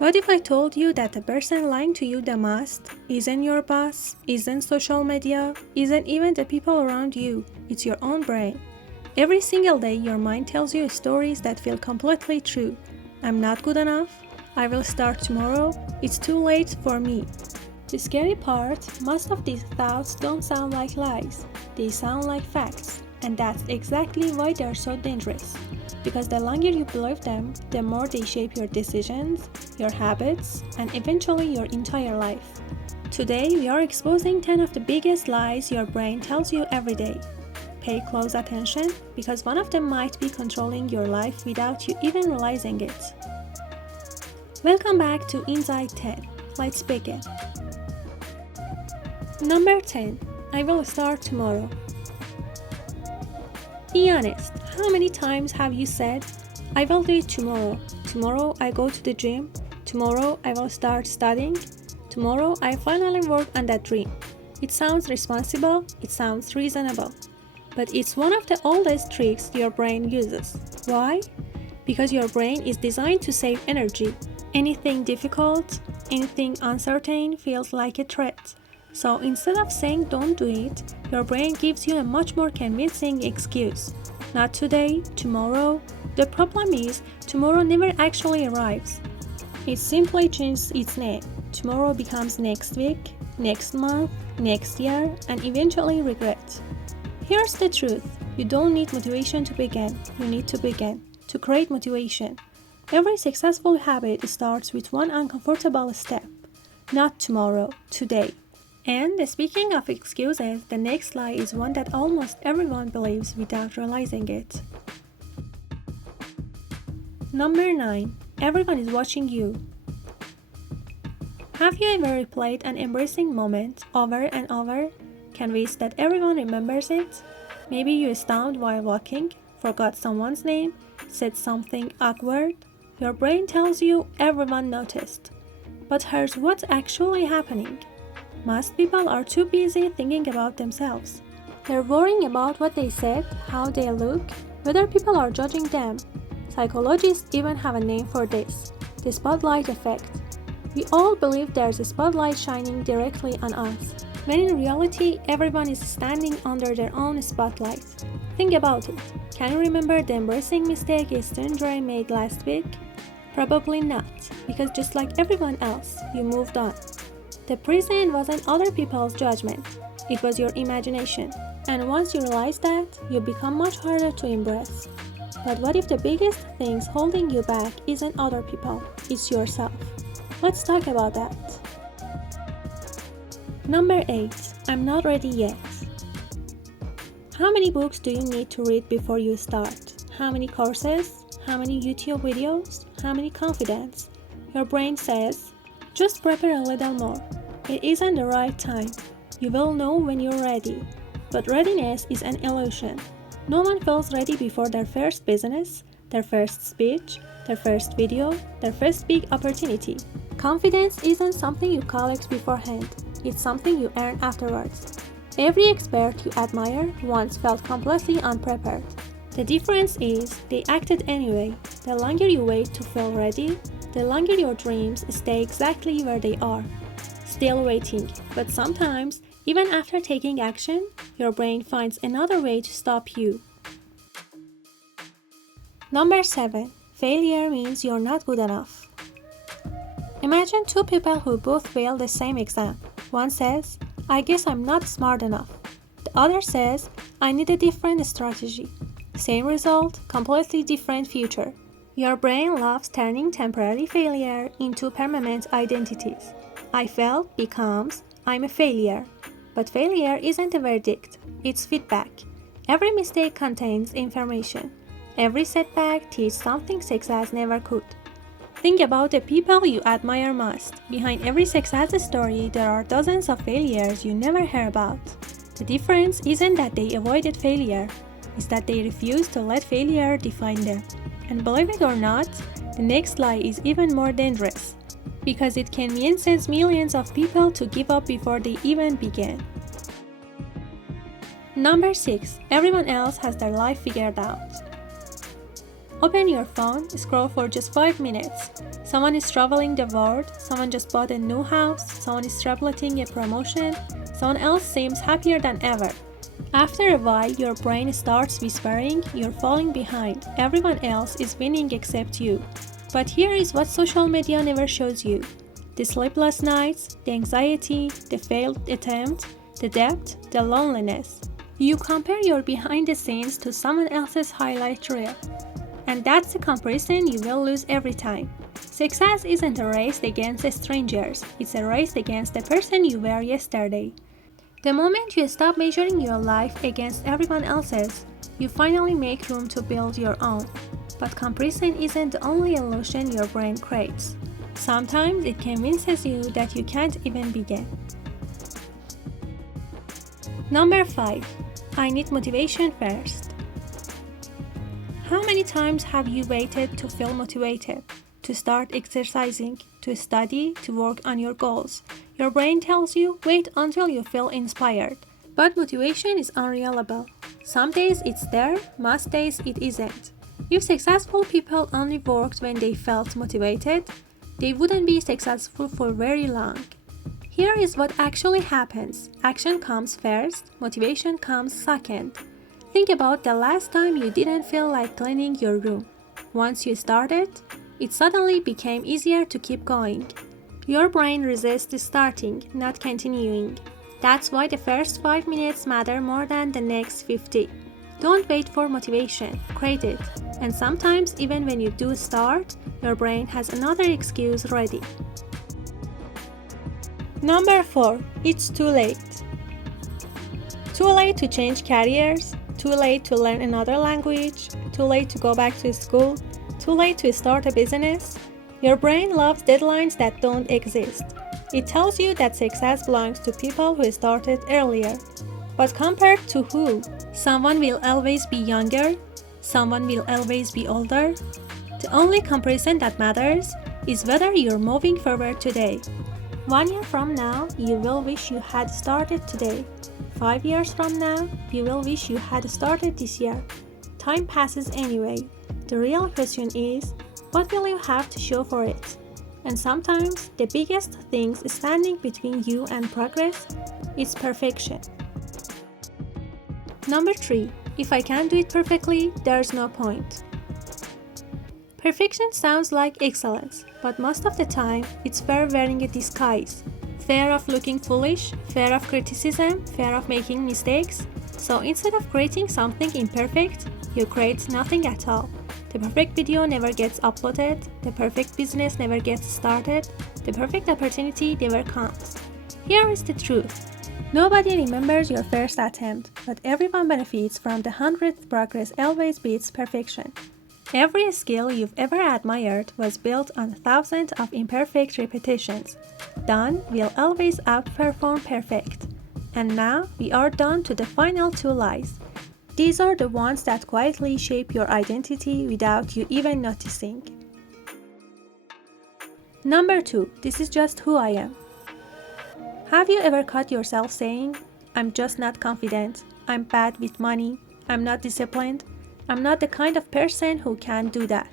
What if I told you that the person lying to you the most isn't your boss, isn't social media, isn't even the people around you, it's your own brain. Every single day your mind tells you stories that feel completely true. I'm not good enough, I will start tomorrow, it's too late for me. The scary part, most of these thoughts don't sound like lies, they sound like facts, and that's exactly why they're so dangerous. Because the longer you believe them, the more they shape your decisions, your habits, and eventually your entire life. Today, we are exposing 10 of the biggest lies your brain tells you every day. Pay close attention, because one of them might be controlling your life without you even realizing it. Welcome back to InsightTen. Let's begin. Number 10. I will start tomorrow. Be honest, how many times have you said, I will do it tomorrow, tomorrow I go to the gym, tomorrow I will start studying, tomorrow I finally work on that dream. It sounds responsible, it sounds reasonable, but it's one of the oldest tricks your brain uses. Why? Because your brain is designed to save energy. Anything difficult, anything uncertain feels like a threat. So instead of saying don't do it, your brain gives you a much more convincing excuse. Not today, tomorrow. The problem is, tomorrow never actually arrives. It simply changes its name. Tomorrow becomes next week, next month, next year, and eventually regret. Here's the truth. You don't need motivation to begin. You need to begin to create motivation. Every successful habit starts with one uncomfortable step. Not tomorrow, today. And speaking of excuses, the next lie is one that almost everyone believes without realizing it. Number 9. Everyone is watching you. Have you ever replayed an embarrassing moment over and over, convinced that everyone remembers it? Maybe you stopped while walking, forgot someone's name, said something awkward. Your brain tells you everyone noticed. But here's what's actually happening. Most people are too busy thinking about themselves. They're worrying about what they said, how they look, whether people are judging them. Psychologists even have a name for this, the spotlight effect. We all believe there's a spotlight shining directly on us, when in reality, everyone is standing under their own spotlight. Think about it. Can you remember the embarrassing mistake a stranger made last week? Probably not, because just like everyone else, you moved on. The prison wasn't other people's judgment, it was your imagination. And once you realize that, you become much harder to embrace. But what if the biggest things holding you back isn't other people, it's yourself? Let's talk about that. Number 8. I'm not ready yet. How many books do you need to read before you start? How many courses? How many YouTube videos? How many confidence? Your brain says, just prepare a little more. It isn't the right time. You will know when you're ready. But readiness is an illusion. No one feels ready before their first business, their first speech, their first video, their first big opportunity. Confidence isn't something you collect beforehand. It's something you earn afterwards. Every expert you admire once felt completely unprepared. The difference is they acted anyway. The longer you wait to feel ready, the longer your dreams stay exactly where they are. Still waiting, but sometimes, even after taking action, your brain finds another way to stop you. Number 7. Failure means you're not good enough. Imagine two people who both fail the same exam. One says, I guess I'm not smart enough. The other says, I need a different strategy. Same result, completely different future. Your brain loves turning temporary failure into permanent identities. I failed becomes, I'm a failure. But failure isn't a verdict, it's feedback. Every mistake contains information. Every setback teaches something success never could. Think about the people you admire most. Behind every success story, there are dozens of failures you never hear about. The difference isn't that they avoided failure, it's that they refused to let failure define them. And believe it or not, the next lie is even more dangerous, because it convinces millions of people to give up before they even begin. Number 6. Everyone else has their life figured out. Open your phone, scroll for just 5 minutes. Someone is traveling the world, someone just bought a new house, someone is celebrating a promotion, someone else seems happier than ever. After a while, your brain starts whispering, you're falling behind, everyone else is winning except you. But here is what social media never shows you. The sleepless nights, the anxiety, the failed attempt, the debt, the loneliness. You compare your behind the scenes to someone else's highlight reel. And that's the comparison you will lose every time. Success isn't a race against strangers, it's a race against the person you were yesterday. The moment you stop measuring your life against everyone else's, you finally make room to build your own. But comparison isn't the only illusion your brain creates. Sometimes it convinces you that you can't even begin. Number 5. I need motivation first. How many times have you waited to feel motivated? To start exercising, to study, to work on your goals? Your brain tells you, wait until you feel inspired. But motivation is unreliable. Some days it's there, most days it isn't. If successful people only worked when they felt motivated, they wouldn't be successful for very long. Here is what actually happens. Action comes first, motivation comes second. Think about the last time you didn't feel like cleaning your room. Once you started, it suddenly became easier to keep going. Your brain resists starting, not continuing. That's why the first 5 minutes matter more than the next 50. Don't wait for motivation, create it. And sometimes, even when you do start, your brain has another excuse ready. Number 4. It's too late. Too late to change careers, too late to learn another language, too late to go back to school, too late to start a business. Your brain loves deadlines that don't exist. It tells you that success belongs to people who started earlier. But compared to who? Someone will always be younger, someone will always be older. The only comparison that matters is whether you're moving forward today. 1 year from now, you will wish you had started today. 5 years from now, you will wish you had started this year. Time passes anyway. The real question is, what will you have to show for it? And sometimes, the biggest thing standing between you and progress is perfection. Number 3. If I can't do it perfectly, there's no point. Perfection sounds like excellence, but most of the time, it's fear wearing a disguise. Fear of looking foolish, fear of criticism, fear of making mistakes. So instead of creating something imperfect, you create nothing at all. The perfect video never gets uploaded, the perfect business never gets started, the perfect opportunity never comes. Here is the truth. Nobody remembers your first attempt, but everyone benefits from the 100th progress always beats perfection. Every skill you've ever admired was built on thousands of imperfect repetitions. Done will always outperform perfect. And now we are down to the final 2 lies. These are the ones that quietly shape your identity without you even noticing. Number 2. This is just who I am. Have you ever caught yourself saying, I'm just not confident, I'm bad with money, I'm not disciplined, I'm not the kind of person who can do that?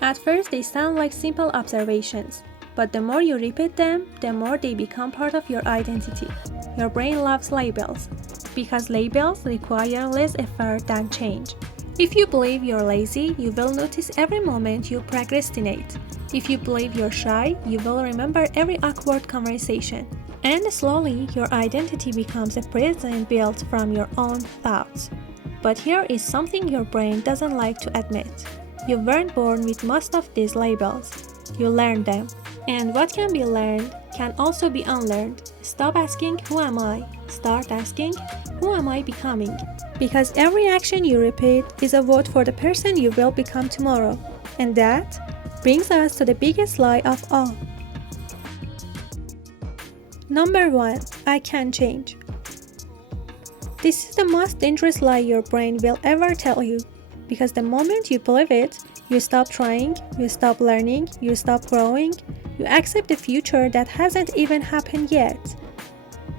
At first they sound like simple observations, but the more you repeat them, the more they become part of your identity. Your brain loves labels, because labels require less effort than change. If you believe you're lazy, you will notice every moment you procrastinate. If you believe you're shy, you will remember every awkward conversation. And slowly, your identity becomes a prison built from your own thoughts. But here is something your brain doesn't like to admit. You weren't born with most of these labels. You learned them. And what can be learned can also be unlearned. Stop asking, who am I? Start asking, who am I becoming? Because every action you repeat is a vote for the person you will become tomorrow. And that brings us to the biggest lie of all. Number 1. I can change. This is the most dangerous lie your brain will ever tell you, because the moment you believe it, you stop trying, you stop learning, you stop growing, you accept a future that hasn't even happened yet.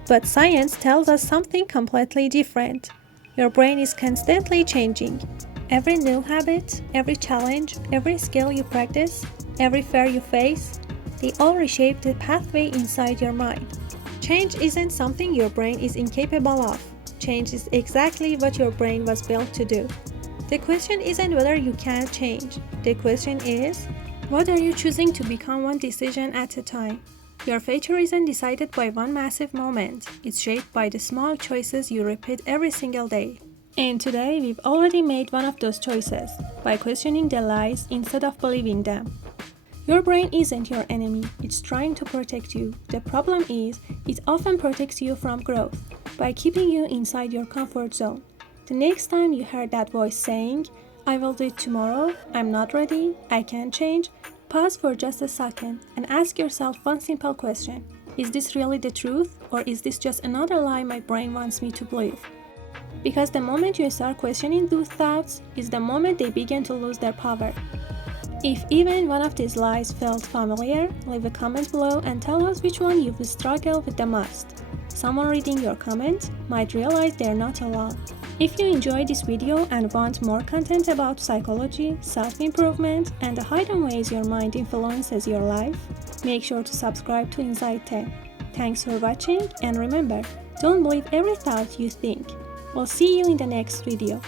But science tells us something completely different. Your brain is constantly changing. Every new habit, every challenge, every skill you practice, every fear you face, they all reshape the pathway inside your mind. Change isn't something your brain is incapable of. Change is exactly what your brain was built to do. The question isn't whether you can change. The question is, what are you choosing to become one decision at a time? Your future isn't decided by one massive moment. It's shaped by the small choices you repeat every single day. And today, we've already made one of those choices by questioning the lies instead of believing them. Your brain isn't your enemy, it's trying to protect you. The problem is, it often protects you from growth by keeping you inside your comfort zone. The next time you hear that voice saying, I will do it tomorrow, I'm not ready, I can't change, pause for just a second and ask yourself one simple question. Is this really the truth, or is this just another lie my brain wants me to believe? Because the moment you start questioning those thoughts is the moment they begin to lose their power. If even one of these lies felt familiar, leave a comment below and tell us which one you've struggled with the most. Someone reading your comment might realize they're not alone. If you enjoyed this video and want more content about psychology, self-improvement, and the hidden ways your mind influences your life, make sure to subscribe to InsightTen. Thanks for watching, and remember, don't believe every thought you think. We'll see you in the next video.